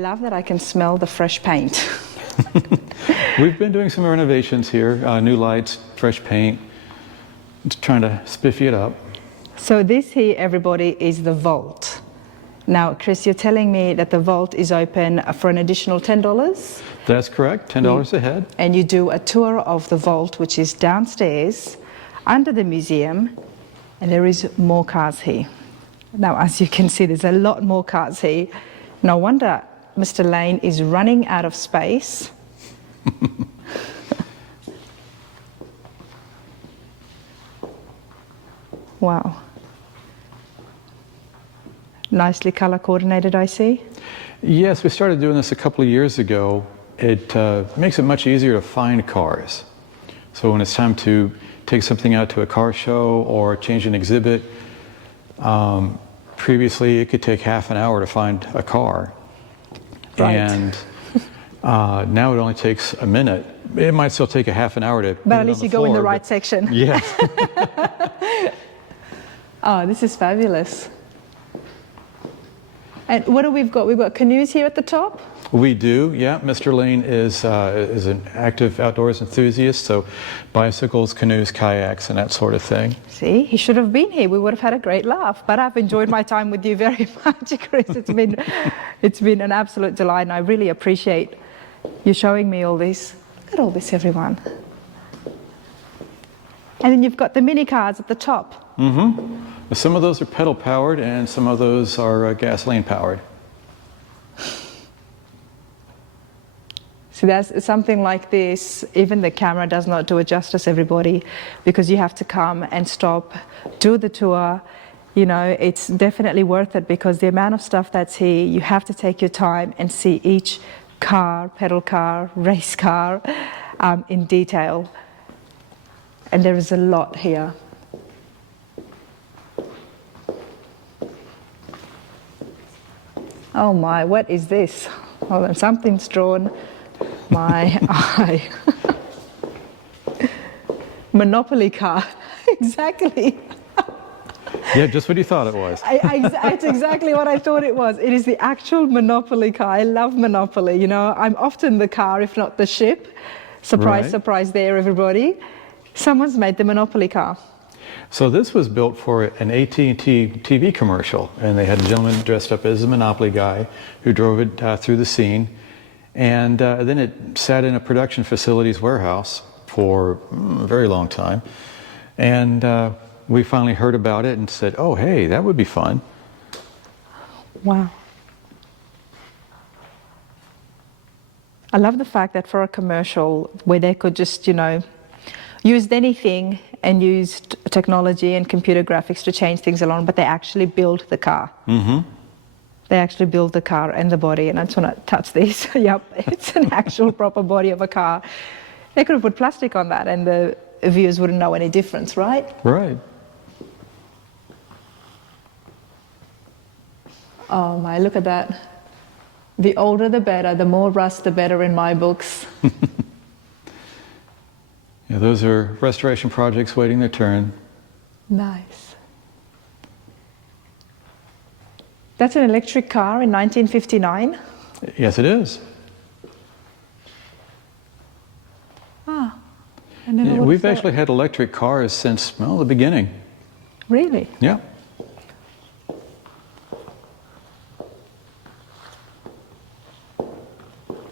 love that I can smell the fresh paint. We've been doing some renovations here, new lights, fresh paint, just trying to spiffy it up. So this here, everybody, is the vault. Now, Chris, you're telling me that the vault is open for an additional $10? That's correct, $10 a head. And you do a tour of the vault, which is downstairs, under the museum, and there is more cars here. Now, as you can see, there's a lot more cars here. No wonder Mr. Lane is running out of space. Wow. Nicely color coordinated, I see. Yes, we started doing this a couple of years ago. It makes it much easier to find cars. So when it's time to take something out to a car show or change an exhibit, previously it could take half an hour to find a car. Right. And now it only takes a minute. It might still take a half an hour to But at least you go in the right section. Yes. Oh, this is fabulous. And what do we've got? We've got canoes here at the top? We do, yeah. Mr. Lane is an active outdoors enthusiast, so bicycles, canoes, kayaks, and that sort of thing. See, he should have been here. We would have had a great laugh. But I've enjoyed my time with you very much, Chris. It's been an absolute delight, and I really appreciate you showing me all this. Look at all this, everyone. And then you've got the mini cars at the top. Mm-hmm. Some of those are pedal powered, and some of those are gasoline powered. So that's something like this. Even the camera does not do it justice, everybody, because you have to come and stop, do the tour. You know, it's definitely worth it because the amount of stuff that's here, you have to take your time and see each car, pedal car, race car in detail. And there is a lot here. Oh my, what is this? Hold on, something's drawn my eye. Monopoly car, exactly. Yeah, just what you thought it was. It's exactly what I thought it was. It is the actual Monopoly car. I love Monopoly, you know. I'm often the car, if not the ship. Surprise, Right. Surprise there, everybody. Someone's made the Monopoly car. So this was built for an AT&T TV commercial, and they had a gentleman dressed up as a Monopoly guy who drove it through the scene, and then it sat in a production facilities warehouse for a very long time, and we finally heard about it and said, oh hey, that would be fun. Wow. I love the fact that for a commercial where they could just, you know, used anything and used technology and computer graphics to change things along, but they actually build the car. Mm-hmm. They actually build the car and the body, and I just want to touch this. Yep, it's an actual proper body of a car. They could have put plastic on that and the viewers wouldn't know any difference, right? Right. Oh my, look at that. The older the better, the more rust the better in my books. Yeah, those are restoration projects waiting their turn. Nice. That's an electric car in 1959? Yes, it is. Ah, I never Yeah, would we've have actually thought. had electric cars since, well, the beginning. Really? Yeah.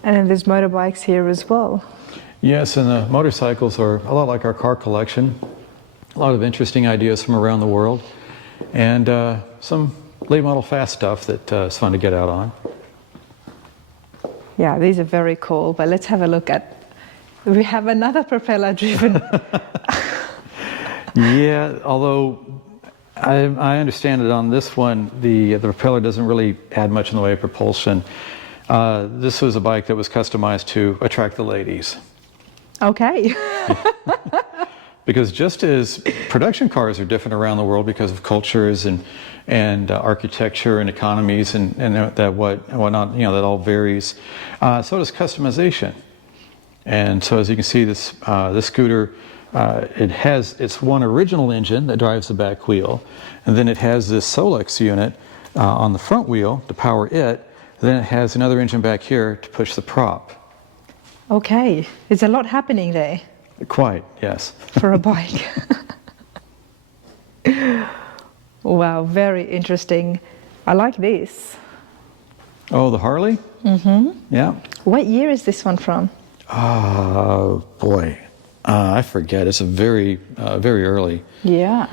And then there's motorbikes here as well. Yes, and the motorcycles are a lot like our car collection. A lot of interesting ideas from around the world, and some late model fast stuff that is fun to get out on. Yeah, these are very cool, but let's have a look at, we have another propeller driven. Yeah, although I understand that on this one, the propeller doesn't really add much in the way of propulsion. This was a bike that was customized to attract the ladies. Okay. Because just as production cars are different around the world because of cultures and architecture and economies and that whatnot, you know, that all varies. So does customization. And so as you can see, this scooter, it's one original engine that drives the back wheel, and then it has this Solex unit on the front wheel to power it. Then it has another engine back here to push the prop. Okay, there's a lot happening there Quite, yes. for a bike. Wow, very interesting. I like this. Oh, the Harley? Mm-hmm. Yeah. What year is this one from? Oh, boy. I forget. It's a very early. Yeah.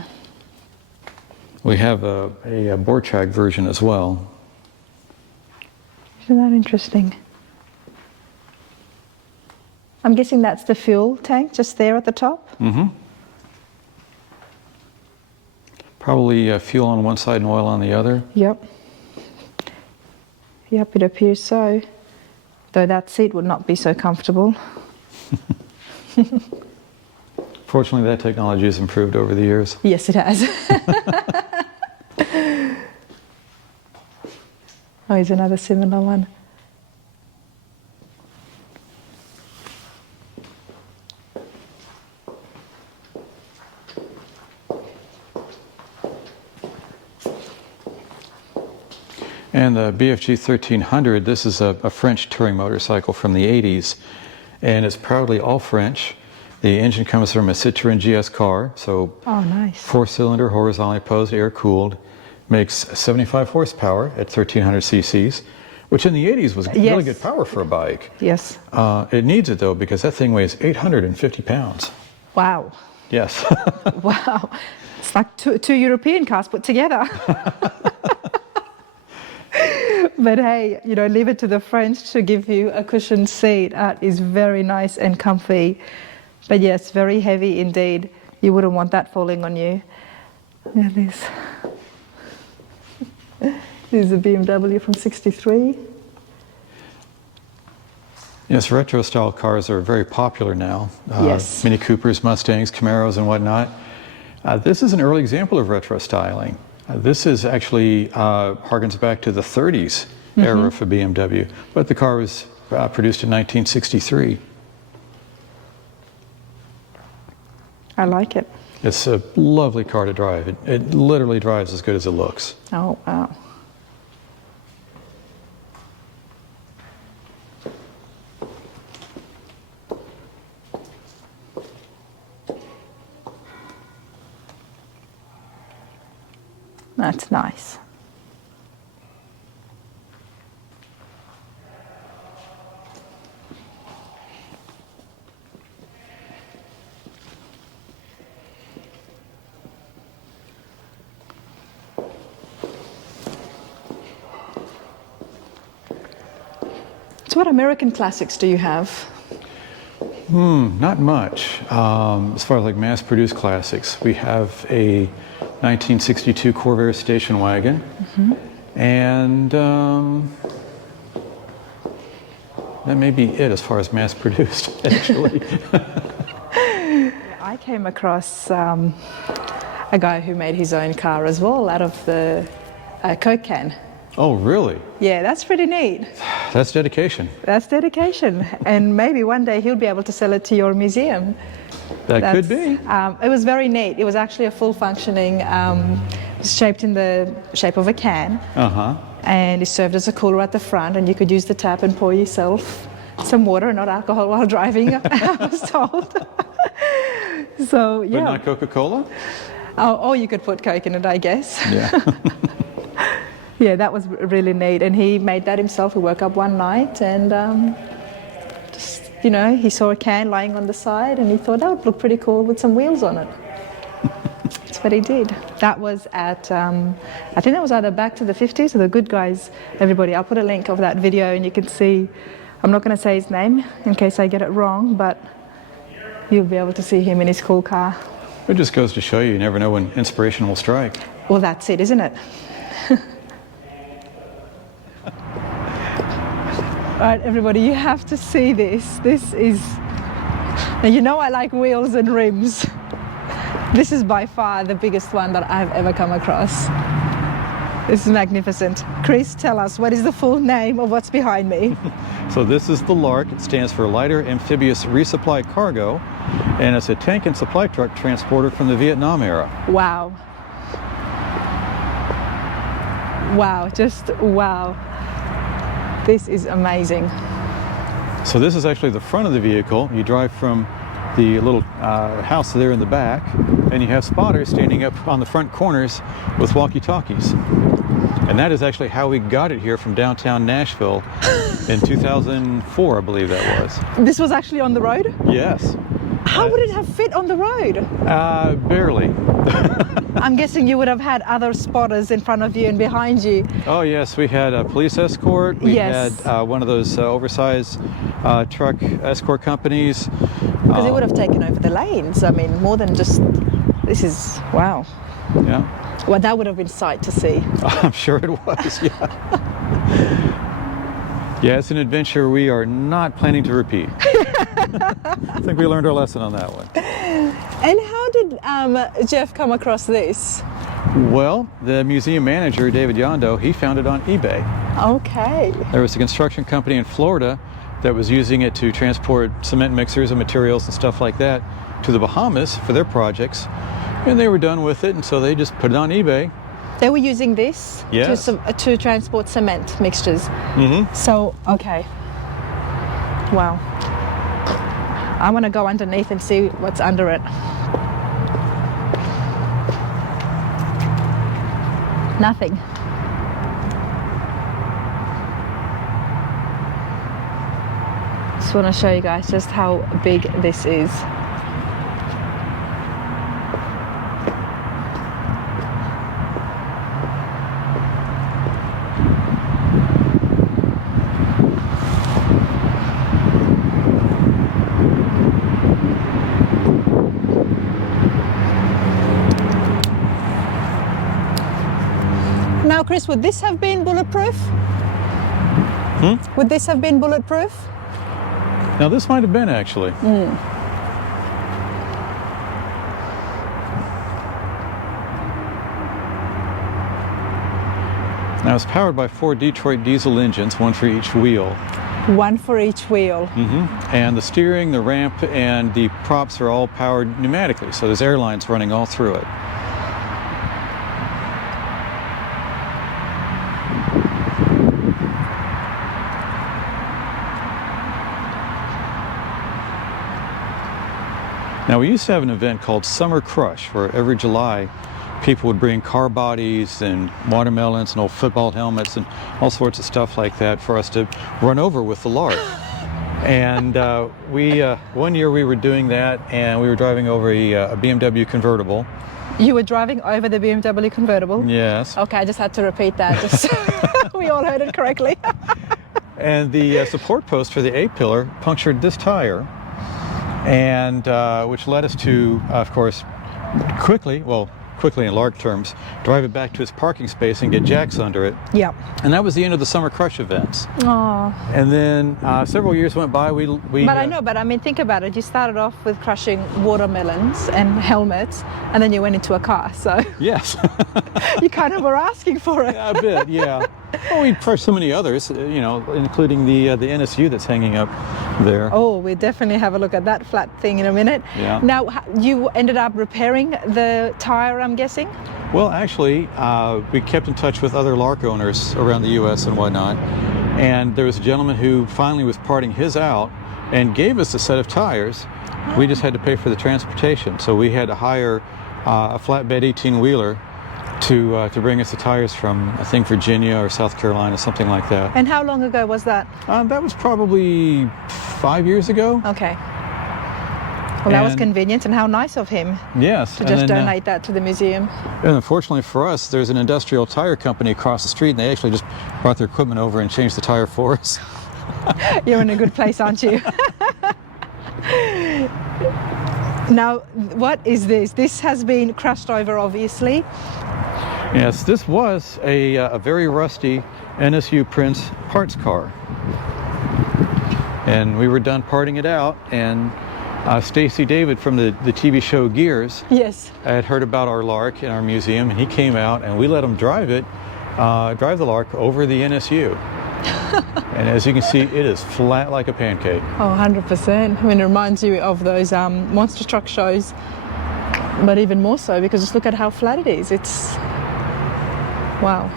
We have a board track version as well. Isn't that interesting? I'm guessing that's the fuel tank just there at the top? Mm-hmm. Probably fuel on one side and oil on the other. Yep. Yep, it appears so. Though that seat would not be so comfortable. Fortunately, that technology has improved over the years. Yes, it has. Oh, here's another similar one. And the BFG 1300, this is a French touring motorcycle from the 80s, and it's proudly all French. The engine comes from a Citroën GS car, so Oh, nice. 4-cylinder, horizontally opposed, air-cooled, makes 75 horsepower at 1300 cc's, which in the 80s was really good power for a bike. Yes. It needs it though because that thing weighs 850 pounds. Wow. Yes. Wow. It's like two European cars put together. But hey, you know, leave it to the French to give you a cushioned seat. That is very nice and comfy. But yes, very heavy indeed. You wouldn't want that falling on you. Yeah, this is a BMW from '63. Yes, retro style cars are very popular now. Yes. Mini Coopers, Mustangs, Camaros, and whatnot. This is an early example of retro styling. This is actually harkens back to the 30s era for BMW, but the car was produced in 1963. I like it. It's a lovely car to drive. It literally drives as good as it looks. Oh, wow. That's nice. So what American classics do you have? Not much. As far as like mass-produced classics, we have a 1962 Corvair station wagon, and that may be it as far as mass-produced, actually. I came across a guy who made his own car as well out of the Coke can. Oh, really? Yeah, that's pretty neat. That's dedication. That's dedication. And maybe one day he'll be able to sell it to your museum. That could be. It was very neat. It was actually a full functioning, shaped in the shape of a can. And it served as a cooler at the front, and you could use the tap and pour yourself some water, not alcohol, while driving, I was told. So, yeah. But not Coca-Cola? Oh, or you could put Coke in it, I guess. Yeah. Yeah, that was really neat. And he made that himself. He woke up one night and just, you know, he saw a can lying on the side and he thought that would look pretty cool with some wheels on it. That's what he did. That was at, I think that was either back to the 50s or the Good Guys, everybody. I'll put a link of that video and you can see, I'm not going to say his name in case I get it wrong, but you'll be able to see him in his cool car. It just goes to show you never know when inspiration will strike. Well, that's it, isn't it? All right, everybody, you have to see this. This is, now you know I like wheels and rims. This is by far the biggest one that I've ever come across. This is magnificent. Chris, tell us, what is the full name of what's behind me? So this is the Lark. It stands for Lighter Amphibious Resupply Cargo, and it's a tank and supply truck transporter from the Vietnam era. Wow. Wow, just wow. This is amazing. So this is actually the front of the vehicle. You drive from the little house there in the back, and you have spotters standing up on the front corners with walkie-talkies. And that is actually how we got it here from downtown Nashville in 2004, I believe that was. This was actually on the road? Yes. How would it have fit on the road? Barely. I'm guessing you would have had other spotters in front of you and behind you. Oh yes, we had a police escort. We Yes. had one of those oversized truck escort companies. Because it would have taken over the lanes. I mean, more than just, this is, wow. Yeah. Well, that would have been sight to see. I'm sure it was, yeah. Yeah, it's an adventure we are not planning to repeat. I think we learned our lesson on that one. And how did Jeff come across this? Well, the museum manager, David Yondo, he found it on eBay. Okay. There was a construction company in Florida that was using it to transport cement mixers and materials and stuff like that to the Bahamas for their projects. And they were done with it, and so they just put it on eBay. They were using this Yes. to transport cement mixtures. Mm-hmm. So, okay. Wow. I want to go underneath and see what's under it. Nothing. Just want to show you guys just how big this is. Now, Chris, would this have been bulletproof? Would this have been bulletproof? Now this might have been actually. Now it's powered by 4 Detroit diesel engines, one for each wheel. One for each wheel. And the steering, the ramp, and the props are all powered pneumatically, so there's air lines running all through it. Now we used to have an event called Summer Crush, where every July people would bring car bodies and watermelons and old football helmets and all sorts of stuff like that for us to run over with the Lark. And one year we were doing that, and we were driving over a BMW convertible. You were driving over the BMW convertible? Yes. Okay, I just had to repeat that, just so we all heard it correctly. And the support post for the A-pillar punctured this tire, and which led us to, of course, quickly in Lark terms, drive it back to its parking space and get jacks under it. Yeah. And that was the end of the Summer Crush events. Oh. And then several years went by. But I know, but I mean, think about it. You started off with crushing watermelons and helmets, and then you went into a car. So Yes. you kind of were asking for it. A bit, yeah. Well, we crushed so many others, you know, including the NSU that's hanging up there. Oh, we definitely have a look at that flat thing in a minute. Yeah. Now, you ended up repairing the tire, I'm guessing? Well, actually, we kept in touch with other Lark owners around the U.S. and whatnot, and there was a gentleman who finally was parting his out and gave us a set of tires. We just had to pay for the transportation, so we had to hire a flatbed 18-wheeler to bring us the tires from, I think, Virginia or South Carolina, something like that. And how long ago was that? That was probably 5 years ago. Okay. Well, that was And- convenient, and how nice of him Yes. to and just then, donate that to the museum. And unfortunately for us, there's an industrial tire company across the street, and they actually just brought their equipment over and changed the tire for us. You're in a good place, aren't you? Now, what is this? This has been crushed over, obviously. Yes, this was a very rusty NSU Prince parts car. And we were done parting it out, and Stacy David from the TV show Gears Yes. had heard about our Lark in our museum, and he came out and we let him drive the Lark over the NSU. And as you can see, it is flat like a pancake. Oh, 100%. I mean, it reminds you of those monster truck shows, but even more so because just look at how flat it is. It's, wow.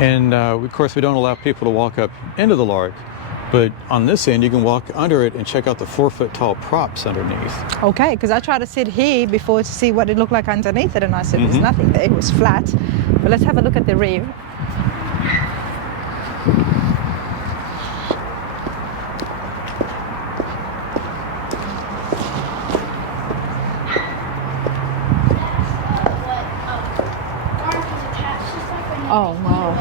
And of course, we don't allow people to walk up into the Lark, but on this end, you can walk under it and check out the 4-foot tall props underneath. Okay, because I tried to sit here before to see what it looked like underneath it, and I said there's nothing there. It was flat. But let's have a look at the rear. Oh, wow.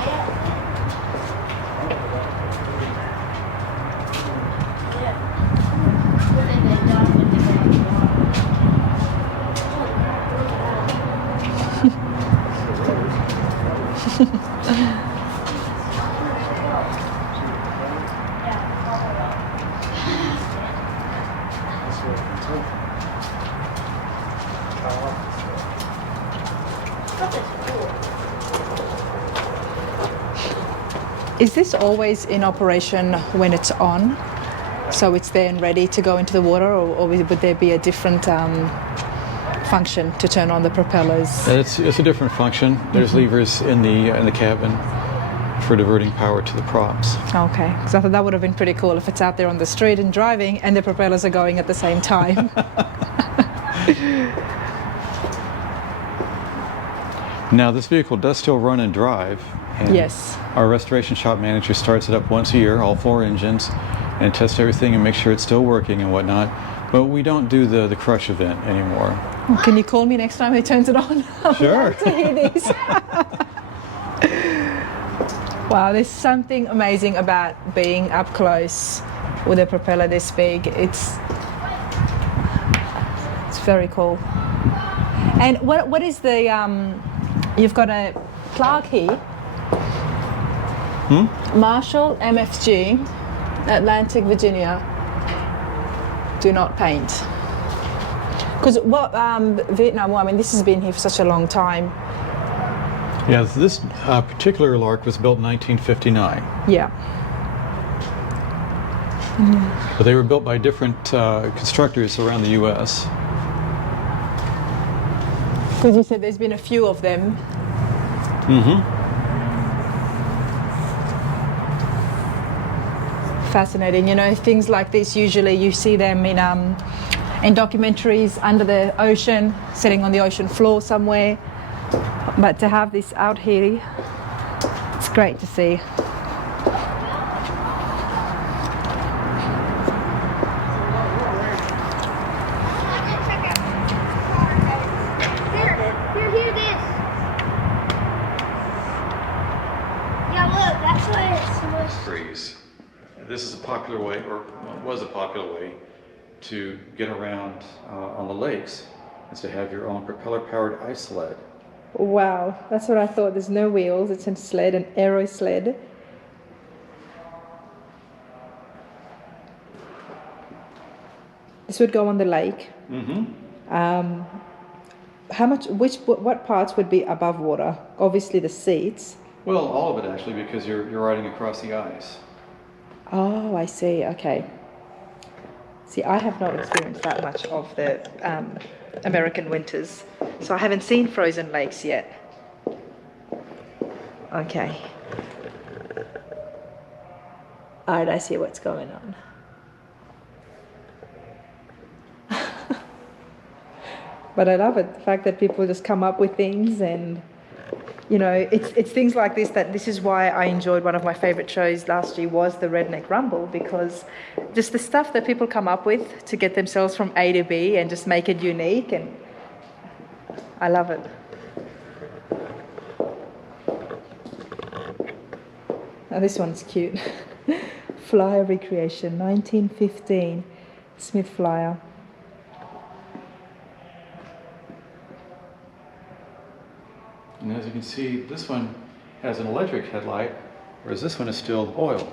Is this always in operation when it's on? So it's there and ready to go into the water, or would there be a different function to turn on the propellers? It's a different function. There's levers in the cabin for diverting power to the props. Okay, because I thought that would have been pretty cool if it's out there on the street and driving and the propellers are going at the same time. Now, this vehicle does still run and drive. And Yes. Our restoration shop manager starts it up once a year, all 4 engines, and tests everything and makes sure it's still working and whatnot. But we don't do the crush event anymore. Can you call me next time he turns it on? Sure. To hear this. Wow, there's something amazing about being up close with a propeller this big. It's very cool. And what is the you've got a Clark here. Marshall MFG, Atlantic, Virginia. Do not paint. Because Vietnam War, I mean, this has been here for such a long time. Yeah, this particular Lark was built in 1959. Yeah. But they were built by different constructors around the U.S. Because you said there's been a few of them. Fascinating. You know, things like this, usually you see them in documentaries under the ocean, sitting on the ocean floor somewhere. But to have this out here, it's great to see. Here, this. Yeah, look, that's what it's. Freeze. This is a popular way, or was a popular way, to get around on the lakes, is to have your own propeller-powered ice sled. Wow, that's what I thought. There's no wheels, it's a sled, an aero sled. This would go on the lake. What parts would be above water? Obviously the seats. Well, all of it actually, because you're riding across the ice. Oh, I see. Okay. See, I have not experienced that much of the American winters, so I haven't seen frozen lakes yet. Okay. All right, I see what's going on. But I love it, the fact that people just come up with things, and you know, it's things like this this is why I enjoyed one of my favorite shows last year was the Redneck Rumble, because just the stuff that people come up with to get themselves from A to B and just make it unique, and I love it. Now this one's cute. Flyer recreation, 1915, Smith Flyer. And as you can see, this one has an electric headlight, whereas this one is still oil.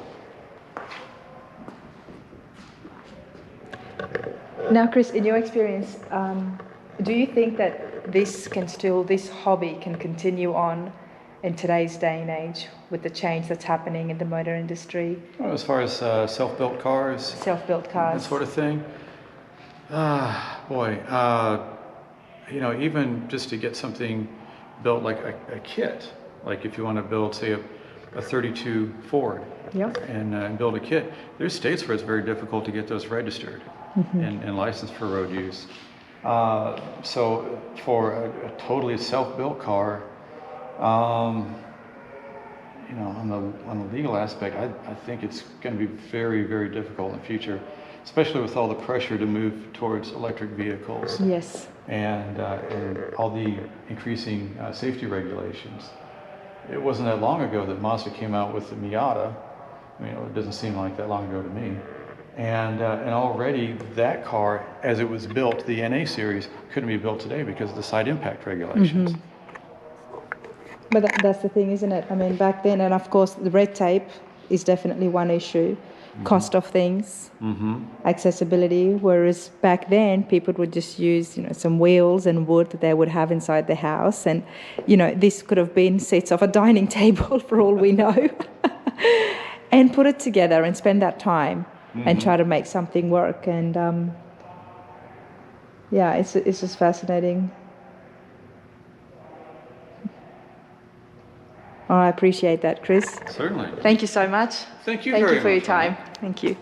Now, Chris, in your experience, do you think that this hobby can continue on in today's day and age with the change that's happening in the motor industry? Well, as far as self-built cars, Self-built cars. that sort of thing. You know, even just to get something built like a kit, like if you want to build, say, a 32 Ford Yep. and build a kit. There's states where it's very difficult to get those registered and licensed for road use. So for a totally self-built car, you know, on the legal aspect, I think it's going to be very, very difficult in the future, especially with all the pressure to move towards electric vehicles Yes. and all the increasing safety regulations. It wasn't that long ago that Mazda came out with the Miata. I mean, it doesn't seem like that long ago to me. And already that car, as it was built, the NA series, couldn't be built today because of the side impact regulations. But that's the thing, isn't it? I mean, back then, and of course, the red tape is definitely one issue. Cost of things, accessibility. Whereas back then, people would just use, you know, some wheels and wood that they would have inside the house, and, you know, this could have been seats of a dining table for all we know, and put it together and spend that time and try to make something work. And yeah, it's just fascinating. Oh, I appreciate that, Chris. Certainly. Thank you so much. Thank you Thank very you for your much, Rhonda. time. Thank you.